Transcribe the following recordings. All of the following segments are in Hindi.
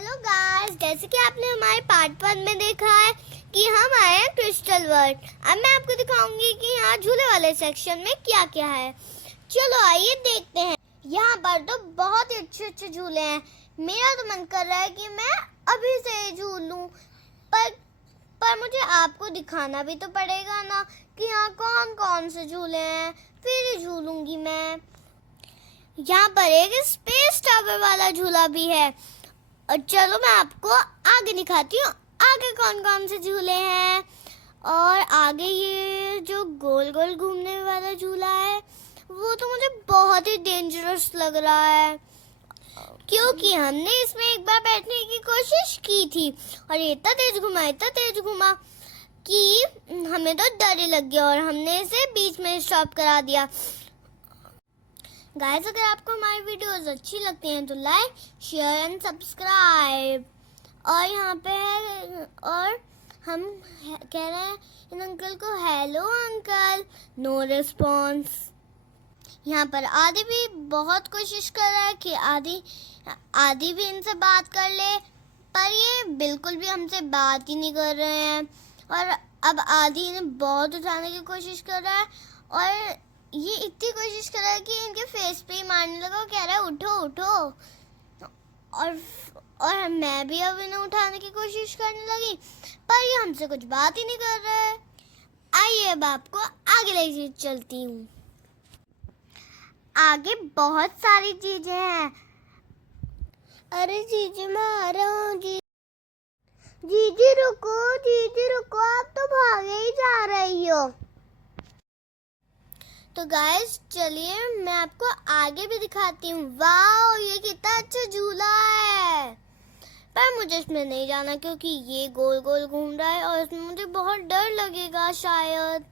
हेलो गाइस, जैसे कि आपने हमारे पार्ट 1 में देखा है कि हम आए हैं क्रिस्टल वर्ल्ड। अब मैं आपको दिखाऊंगी कि यहाँ झूले वाले सेक्शन में क्या क्या है। चलो आइए देखते हैं। यहाँ पर तो बहुत ही अच्छे झूले हैं। मेरा तो मन कर रहा है कि मैं अभी से झूल लूं, पर मुझे आपको दिखाना भी तो पड़ेगा ना कि यहाँ कौन कौन से झूले हैं, फिर ही झूलूंगी मैं। यहाँ पर एक स्पेस टावर वाला झूला भी है। और चलो मैं आपको आगे दिखाती हूँ आगे कौन कौन से झूले हैं। और आगे ये जो गोल गोल घूमने वाला झूला है वो तो मुझे बहुत ही डेंजरस लग रहा है, क्योंकि हमने इसमें एक बार बैठने की कोशिश की थी और ये इतना तेज घुमा कि हमें तो डर ही लग गया और हमने इसे बीच में स्टॉप करा दिया। गाइस, अगर आपको हमारी वीडियोस अच्छी लगती हैं तो लाइक, शेयर एंड सब्सक्राइब। और यहाँ पे है, और हम कह रहे हैं इन अंकल को, हेलो अंकल, नो रिस्पॉन्स। यहाँ पर आदि भी बहुत कोशिश कर रहा है कि आदि भी इनसे बात कर ले, पर ये बिल्कुल भी हमसे बात ही नहीं कर रहे हैं। और अब आदि इन्हें बहुत उठाने की कोशिश कर रहा है और ये इतनी कोशिश कर रहा है कि इनके फेस पे ही मारने लगा, कह रहा है उठो उठो। और मैं भी अब इन्हें उठाने की कोशिश करने लगी, पर ये हमसे कुछ बात ही नहीं कर रहा है। आइए अब आपको आगे लेके चलती हूँ। आगे बहुत सारी चीजें हैं। अरे जीजी, मैं आ रहा हूँ। जीजी रुको, आप तो भागे ही जा रही हो। तो गाइस चलिए मैं आपको आगे भी दिखाती हूँ। वाओ, ये कितना अच्छा झूला है, पर मुझे इसमें नहीं जाना क्योंकि ये गोल गोल घूम रहा है और इसमें मुझे बहुत डर लगेगा शायद।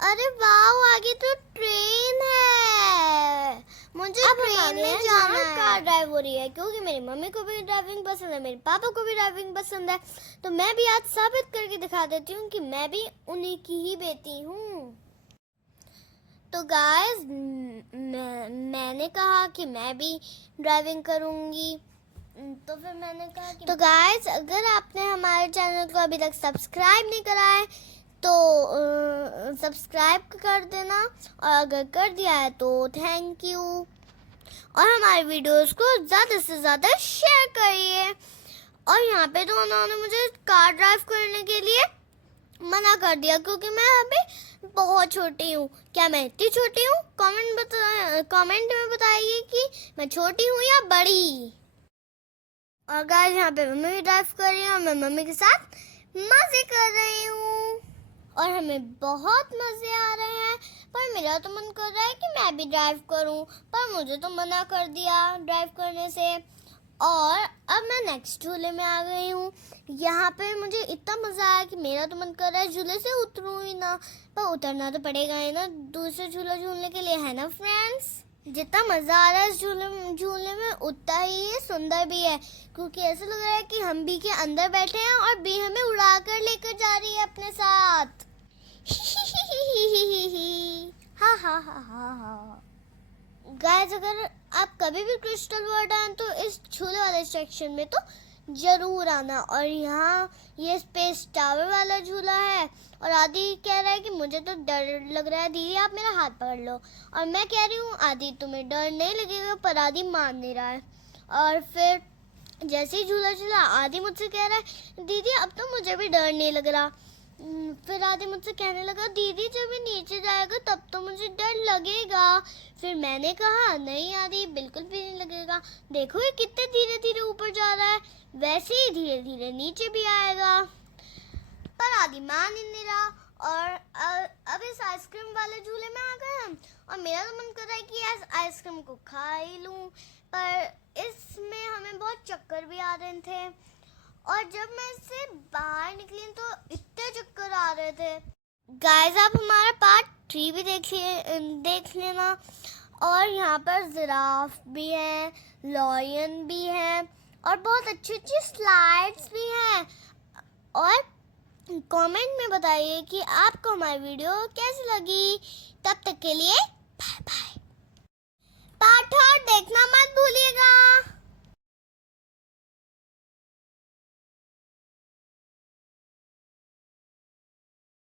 अरे वाओ, आगे तो ट्रेन है, मुझे ट्रेन में जाना है। कार ड्राइव हो रही है क्योंकि मेरी मम्मी को भी ड्राइविंग पसंद है, मेरे पापा को भी ड्राइविंग पसंद है, तो मैं भी आज साबित करके दिखा देती हूँ कि मैं भी उन्हीं की ही बेटी हूँ। तो गाइस, मैंने कहा कि मैं भी ड्राइविंग करूंगी, तो फिर मैंने कहा कि तो गाइस, अगर आपने हमारे चैनल को अभी तक सब्सक्राइब नहीं करा है तो सब्सक्राइब कर देना, और अगर कर दिया है तो थैंक यू। और हमारे वीडियोस को ज़्यादा से ज़्यादा शेयर करिए। और यहाँ पे तो उन्होंने मुझे कार ड्राइव करने के लिए मना कर दिया क्योंकि मैं अभी बहुत छोटी हूँ। क्या मैं इतनी छोटी हूँ? कमेंट में बताइए कि मैं छोटी हूँ या बड़ी। और गाइस, यहाँ पे मम्मी भी ड्राइव कर रही है और मैं मम्मी के साथ मजे कर रही हूँ और हमें बहुत मजे आ रहे हैं। पर मेरा तो मन कर रहा है कि मैं भी ड्राइव करूँ, पर मुझे तो मना कर दिया ड्राइव करने से। और अब मैं नेक्स्ट झूले में आ गई हूँ। यहाँ पे मुझे इतना मज़ा आया कि मेरा तो मन कर रहा है झूले से उतरूँ ही ना, पर उतरना तो पड़ेगा ही ना दूसरे झूला झूलने के लिए, है ना फ्रेंड्स। जितना मज़ा आ रहा है इस झूले में उतना ही ये सुंदर भी है, क्योंकि ऐसा लग रहा है कि हम बी के अंदर बैठे हैं और बी हमें उड़ा कर लेकर जा रही है अपने साथ। हा हा हा हा हा। गाइस, अगर आप कभी भी क्रिस्टल वर्ल्ड आए तो इस झूले वाले सेक्शन में तो जरूर आना। और यहाँ ये स्पेस टावर वाला झूला है और आदि कह रहा है कि मुझे तो डर लग रहा है, दीदी आप मेरा हाथ पकड़ लो। और मैं कह रही हूँ आदि तुम्हें डर नहीं लगेगा, पर आदि मान नहीं रहा है। और फिर जैसे ही झूला चला आदि मुझसे कह रहा है दीदी अब तो मुझे भी डर नहीं लग रहा। फिर आदि मुझसे कहने लगा दीदी जब ये नीचे जाएगा तब तो मुझे डर लगेगा। फिर मैंने कहा नहीं आदि, बिल्कुल भी नहीं लगेगा, देखो ये कितने धीरे धीरे ऊपर जा रहा है, वैसे ही धीरे धीरे नीचे भी आएगा। पर आदि मान ही नहीं रहा। और अब इस आइसक्रीम वाले झूले में आ गए हम और मेरा तो मन कर रहा है कि इस आइसक्रीम को खा ही लूं, पर इसमें हमें बहुत चक्कर भी आ रहे थे। और जब मैं इससे बाहर निकली तो इतने चक्कर आ रहे थे। गाइस, आप हमारा पार्ट 3 भी देख लेना। और यहाँ पर जिराफ भी है, लॉयन भी है और बहुत अच्छी अच्छी स्लाइड्स भी हैं। और कमेंट में बताइए कि आपको हमारी वीडियो कैसी लगी। तब तक के लिए बाय बाय। पार्ट 3 देखना मत भूलिएगा।